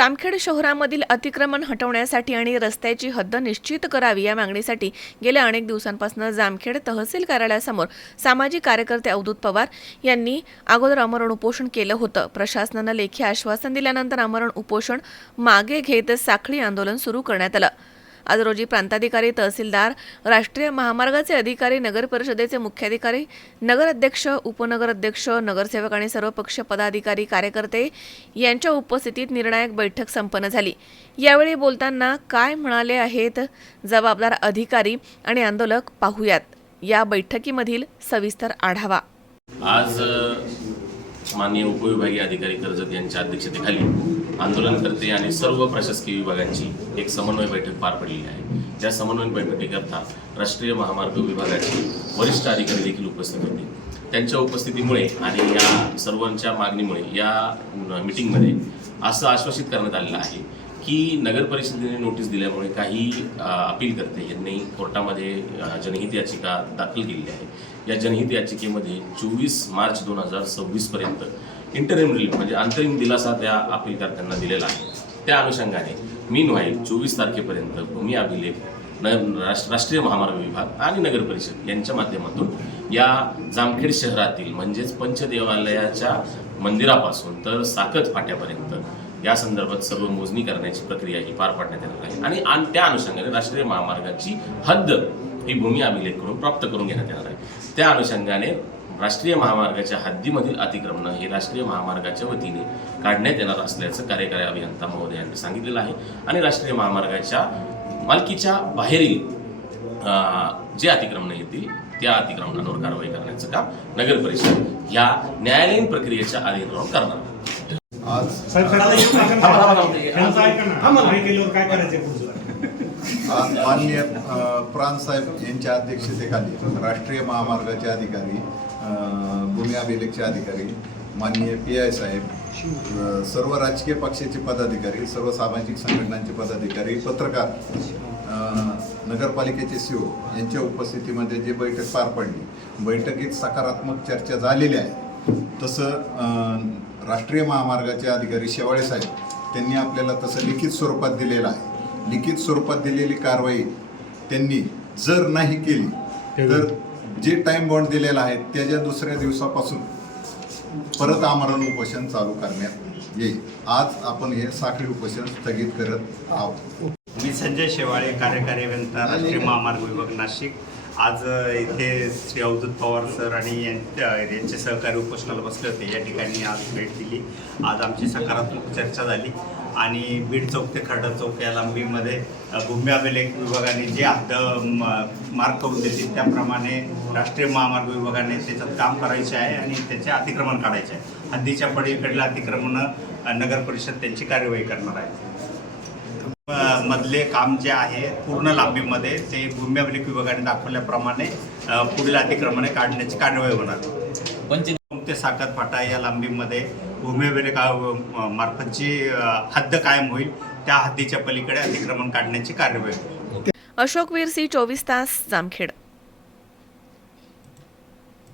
जामखेड शहरामधील अतिक्रमण हटवण्यासाठी आणि रस्त्याची हद्द निश्चित करावी या मागणीसाठी गेल्या अनेक दिवसांपासून जामखेड तहसील कार्यालयासमोर सामाजिक कार्यकर्ते अवधूत पवार यांनी अगोदर आमरण उपोषण केलं होतं। प्रशासनानं लेखी आश्वासन दिल्यानंतर आमरण उपोषण मागे घेत साखळी आंदोलन सुरू करण्यात आलं। आज रोजी प्रांताधिकारी, तहसीलदार, राष्ट्रीय महामार्गाचे अधिकारी, नगर परिषदेचे मुख्याधिकारी, नगराध्यक्ष, उपनगराध्यक्ष, नगरसेवक आणि सर्वपक्षीय पदाधिकारी, कार्यकर्ते यांच्या उपस्थितीत निर्णायक बैठक संपन्न झाली। यावेळी बोलताना काय म्हणाले आहेत जबाबदार अधिकारी आणि आंदोलक पाहूयात या बैठकीमधील सविस्तर आढावा। आज माननीय उपविभागीय अधिकारी कर्जत यांच्या अध्यक्षतेखाली आंदोलनकर्ते आणि सर्व प्रशासकीय विभागांची एक समन्वय बैठक पार पडली आहे। या समन्वय बैठकीकरता राष्ट्रीय महामार्ग विभागाचे वरिष्ठ अधिकारी देखील उपस्थित होते। त्यांच्या उपस्थितीमुळे आणि या सर्वांच्या मागणीमुळे या मीटिंगमध्ये असं आश्वासित करण्यात आलेलं आहे की नगर परिषदेने नोटीस दिल्यामुळे काही अपीलकर्ते यांनी कोर्टामध्ये जनहित याचिका दाखल केलेली आहे। या जनहित याचिकेमध्ये 24 मार्च 2026 पर्यंत इंटरिम रिलीफ म्हणजे अंतरिम दिलासा त्या अपीलकर्त्यांना दिलेला आहे। त्या अनुषंगाने मीनवाईल 24 तारखेपर्यंत भूमी अभिलेख, राष्ट्रीय महामार्ग विभाग आणि नगर परिषद यांच्या माध्यमातून या जामखेड शहरातील म्हणजेच पंचदेवालयाच्या मंदिरापासून तर साकत फाट्यापर्यंत या संदर्भात सर्व मोजणी करण्याची प्रक्रिया ही पार पाडण्यात येणार आहे आणि त्या अनुषंगाने राष्ट्रीय महामार्गाची हद्द ही भूमी अभिलेखकडून प्राप्त करून घेण्यात येणार आहे। त्या अनुषंगाने राष्ट्रीय महामार्गाच्या हद्दीमधील अतिक्रमण हे राष्ट्रीय महामार्गाच्या वतीने काढण्यात येणार असल्याचं कार्यकारी अभियंता महोदयांनी सांगितलेलं आहे आणि राष्ट्रीय महामार्गाच्या मालकीच्या बाहेरील जे अतिक्रमण येतील त्या अतिक्रमणांवर कारवाई करण्याचं काम नगर परिषद या न्यायालयीन प्रक्रियेच्या अधीन राहून करणार आहे। माननीय प्रांत साहेब यांच्या अध्यक्षतेखाली राष्ट्रीय महामार्गाचे अधिकारी, भूमी अभिलेखचे अधिकारी, माननीय PI साहेब, सर्व राजकीय पक्षाचे पदाधिकारी, सर्व सामाजिक संघटनांचे पदाधिकारी, पत्रकार, नगरपालिकेचे CO यांच्या उपस्थितीमध्ये जी बैठक पार पडली, बैठकीत सकारात्मक चर्चा झालेली आहे। तसं राष्ट्रीय महामार्गाचे अधिकारी शेवाळे साहेब त्यांनी आपल्याला तसं लिखित स्वरूपात दिलेलं आहे। लिखित स्वरूपात दिलेली कारवाई त्यांनी जर नाही केली तर जे टाइम बॉन्ड दिलेला आहे त्याच्या दुसऱ्या दिवसापासून परत आमरण उपोषण चालू करण्यात येईल। आज आपण हे साखळी उपोषण स्थगित करत आहोत। मी संजय शेवाळे, कार्यकारी अभियंता, राष्ट्रीय महामार्ग विभाग, नाशिक। आज इथे श्री अवधूत पवार सर आणि यांचे सहकारी उपोषणाला बसले होते। या ठिकाणी आज भेट दिली। आज आमची सकारात्मक चर्चा झाली आणि बीड चौक ते खर्डा चौक या लांबीमध्ये भूमी अभिलेख विभागाने जे हद्द मार्क करून देतील त्याप्रमाणे राष्ट्रीय महामार्ग विभागाने त्याच्यात काम करायचे आहे आणि त्याचे अतिक्रमण काढायचे आहे। हद्दीच्या पलीकडलं अतिक्रमण नगर परिषद त्यांची कार्यवाही करणार आहे। मधले काम जे आहे पूर्ण लांबीमध्ये ते भूमी अभिलेख विभागाने दाखवल्याप्रमाणे पुढील अतिक्रमणे काढण्याची कार्यवाही होणार। ते साकत फाटा या लांबीमध्ये भूमी अभिलेख मार्फतची हद्द कायम होईल, त्या हद्दीच्या पलीकडे अतिक्रमण काढण्याची कार्यवाही होईल। अशोक वीरसी, 24 तास, जामखेड।